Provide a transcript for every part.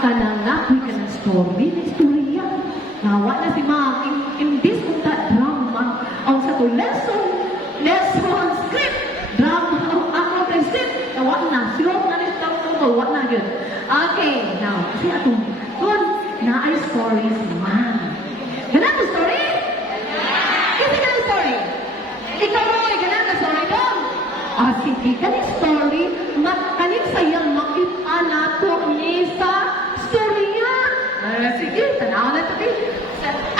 kanang nakoy ka ng story, na istorya. Nawa na si ma'am, imbis kung ta drama, ang sa to lesson script, drama, ako present, nawa na, silong na nito, nawa na yun. Okay, now, kasi atong, doon, na ay story si ma'am. Ganun ang story? Kasi ganun story. Ikaw mo, ganun ang story doon. Sige, ganun story, kanin sayang makita na to ni sa storya. Sige, tanaw na ito.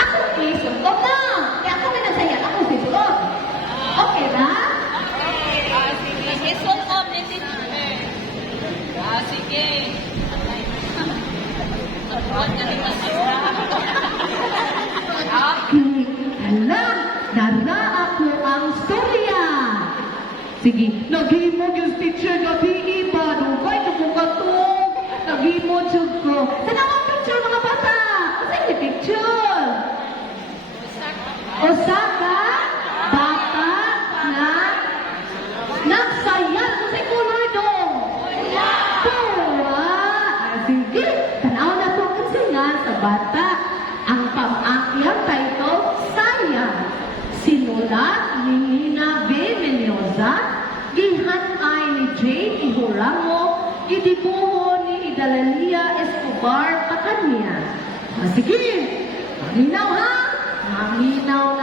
Ako, suntok na. Kaya ako minasaya, ako sisulot. Okay na? Sige, suntok na ito. Sige. Suntok na ito. Hala, nara ako ang storya. Sige, nag-imog yung teacher na PE pa. Nung kayo nagmugatong, nag-imog yung ko. Sana ang picture mga bata? Kasi yung picture. Osaka, bata na nagsayal. Kung sa'y color dong. Pura. Sige, tanaw na ito ang singan sa bata. Ang pang-akyang title, Sayang. Sinulat ni Nina B. Mendoza, gihanay ni Jane Ihoramo, idibuho ni Idalalia Escobar Pacania. Sige, maminaw ha? Maminaw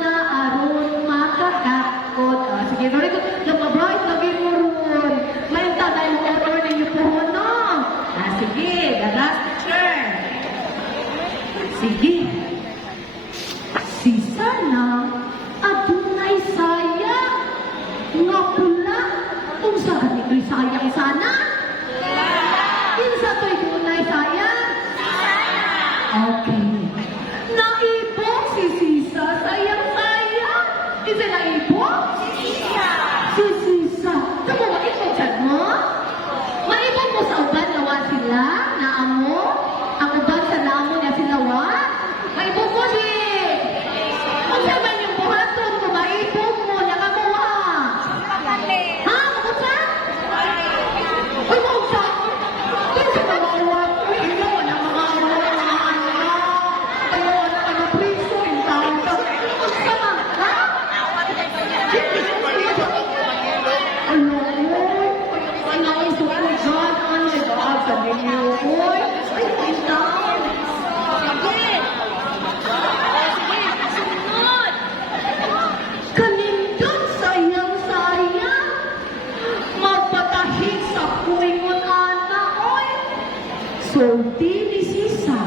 na, aron makakakot. Sige, very good. Nagpa-bright, naging murun. May taday mo order ninyo po, no? Sige, the last picture. Sige. Si Sana, adunay sayang. Nga pula, kung saan ito'y sayang sana? Kinsa to'y dunay sayang? Okay. Naibong si Sisa, sayang-sayang. Kinsa naibong? Si Sisa. Kamu, maibong siya mo? Maibong mo sa uban nawa sila? Naamo? Ang uban sa naamo niya sila wa? Maibong mo si... Kung siya man yung buhaton mo, maibong mo, nakamuha. Ha? Makunsa? Uy, makunsa? Kaya sa mawawa ko, ino, na mga anak. Ayaw na ano, priso, yung taon ka. Makunsa man, ha? Ano, oy? Ano, sukod dyan, ano, dyan, sa ninyo, oy? Ay, may taon. Kanindot sayang-sayang, magpatahig sa kuingon ana, oy. Sulti ni Sisa,